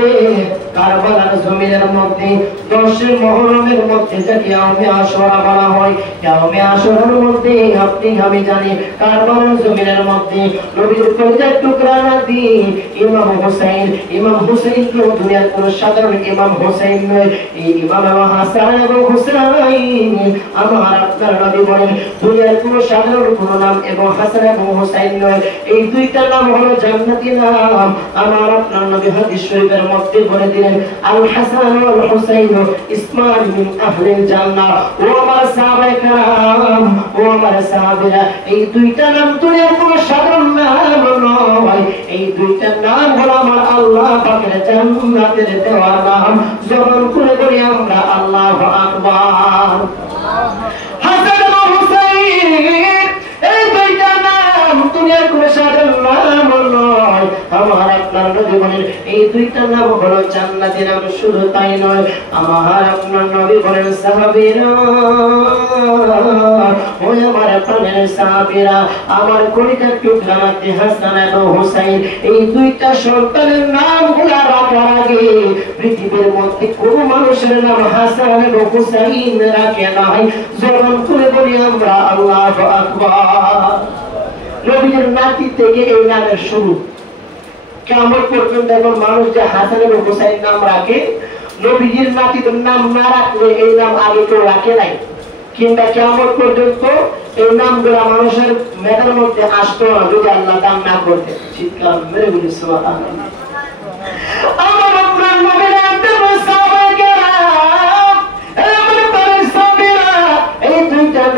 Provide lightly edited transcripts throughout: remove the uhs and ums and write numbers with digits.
মধ্যে কারবালার জমিনের মধ্যে 10 মুহররমের মধ্যে যাকে ইয়াউমে আশুরা বলা হয়। ইয়াউমে আশুরার মধ্যে আপনি আমি জানি কারবালার জমিনের মধ্যে নবীর কলিজার টুকরা নাতি ইমাম হুসাইন দুনিয়ার কোন সাধারণ ইমাম হুসাইন নয়। এই ইমাম হাসান এবং হুসাইন আমার আপনার নবী বলেন দুনিয়ার কোন সাধারণ কোন নাম এবং হাসান এবং হুসাইন নয়। এই দুইটা নাম হলো জান্নাতি নাম। আমার আপনার নবী হাদিস শরীফের মধ্যে বলে দিলেন আল হাসান ওয়াল হুসাইন ইসমান মিন আহলিল জান্নাহ। ও আমার সাহাবায়ে কেরাম, ও আমার সাহাবীরা, এই দুইটা নাম দুনিয়ার কোন সাধারণ নাম নয়। এই দুইটা নাম হলো আমার আল্লাহ পাকের জান্নাতের দেওয়া নাম। জবান খুলে বলি আমরা আল্লাহু আকবার। হাসান ও হুসাইন এই দুইটা নাম দুনিয়ার কোন সাধারণ নাম নয়। আমার আপনার নবী বলেন এই দুইটা নাম হলো জান্নাতের নাম। শুধু তাই নয়, আমার আপনার নবী বলেন সাহাবীরা, ওই আমার প্রাণের সাহাবীরা, আমার কলিজার টুকরা নাতি হাসান এবং হুসাইন এই দুইটা সন্তানের নামগুলো রাখার আগে পৃথিবীর মধ্যে কোন মানুষের নাম হাসান এবং হুসাইন রাখে নাই। জবান খুলে বলি আমরা আল্লাহু আকবার। নবীর নাতি থেকে এই নামের শুরু। কিয়ামত পর্যন্ত এখন মানুষ যে হাসান এবং হুসাইন নাম রাখে, নবীর নাতিদের নাম না রাখলে এই নাম আগে কেউ রাখে নাই, কিংবা কিয়ামত পর্যন্ত এই নামগুলো মানুষের মেধার মধ্যে আসতো না যদি আল্লাহ দান না করতেন। চিৎকার মেরে বলি সুবহানাল্লাহ। আমার আপনার নবীর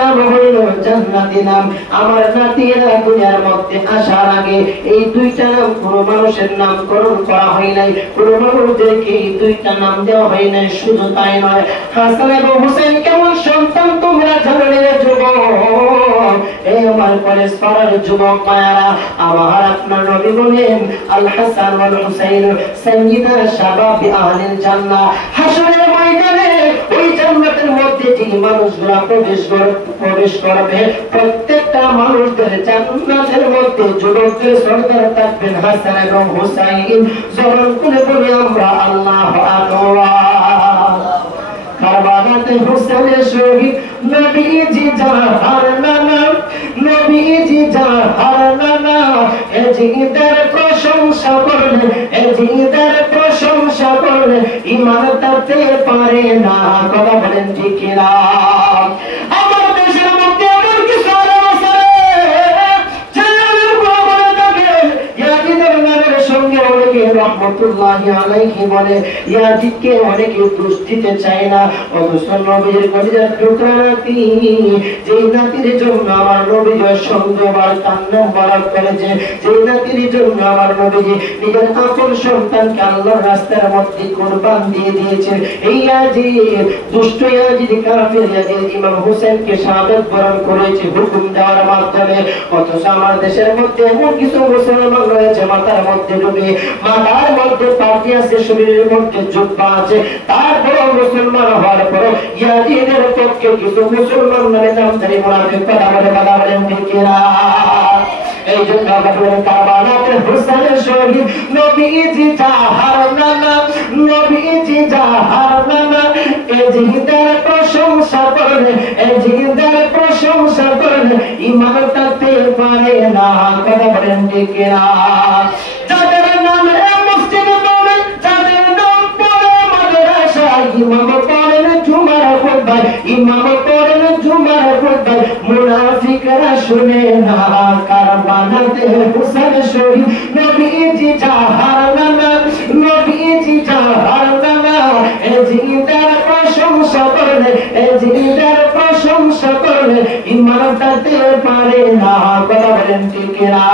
নাম হইল জান্নাতি নাম। আমার নাতিরা দুনিয়ার মধ্যে আসার আগে এই দুইটা নাম কোন মানুষের নামকরণ করা হয় নাই, কোন মানুষদেরকে এই দুইটা নাম দেওয়া হয় নাই। শুধু তাই নয়, হাসান এবং হুসাইন কেমন সন্তান তোমরা জানলে যুবক, এই আমার কলেজ পাড়ার যুবক মায়েরা, আমার আপনার নবী বলেন আল হাসান ওয়াল হুসাইন সাইয়্যিদা শাবাবি আহলিল জান্নাহ। হাসরের ময়দানে ওই জান্নাতের মধ্যে যে মানুষগুলো প্রবেশ করবে প্রত্যেকটা মানুষদের জান্নাতের মধ্যে যুবকদের সরদার থাকবেন হাসান এবং হুসাইন। জবান খুলে বলি আমরা আল্লাহু আকবার। কারবালাতে হুসাইনের শহীদ নবীজি জাহার নানা, নবীজি জাহার নানা, এজিদের প্রশংসা করলে, এজিদের প্রশংসা করলে ঈমান তাতে পারে না। কথা বলেন ঠিক না? আমার দেশের মধ্যে এমন কিছু আছে ইয়াজিদের নামের সঙ্গে অনেকে রহমতুল্লাহি আলাইহি বলে, ইয়াজিদকে অনেকে দোষ দিতে চায় না। অথচ নবীর কলিজার টুকরা নাতি, যেই নাতির জন্য আমার নবী সন্দেহবার কান্না বারাক করেছে, যেই নাতির জন্য আমার নবীজি নিজের আপন সন্তানকে আল্লাহর রাস্তার মধ্যে কুরবান দিয়ে দিয়েছেন। এই ইয়াজিদ, দুষ্ট ইয়াজিদ, কাফির ইয়াজিদ ইমাম হুসাইনকে শাহাদাত বরণ করেছে হুকুম দেওয়ার মাধ্যমে। অথচ আমার দেশের মধ্যে এমন কিছু মুসলমান রয়েছে মাথার মধ্যে ডুবে, মাথার মধ্যে পাটি আছে, শরীরের মধ্যে জুব্বা আছে, তারপরও মুসলমান হওয়ার পর ইয়াজিদের পক্ষে কিছু মুসলমান মানে নামধারী মুনাফিক কথা বলেন ঠিক না? এই জন্য কারবালাতে হুসাইনের শহীদ নবীজি জাহার নানা, নবীজি জাহার নানা, এজিদের প্রশংসা করলে, এজিদের প্রশংসা করলে ঈমান তাতে পারে না। কথা বলেন ঠিক না? যাদের নাম মসজিদে পড়ে, যাদের নাম পড়ে মাদ্রাসায়, ইমাম পড়েন জুমার খুতবায়, ইমাম পড়েন জুমার খুতবায়, মুনাফিকরা শুনে না। কারবালাতে হুসাইনের শহীদ নবীজি জাহার নানা, নবীজি জাহার নানা, এজিদের প্রশংসা করলে, এজিদের প্রশংসা করলে ঈমান তাতে পারে না। কথা বলেন ঠিক না?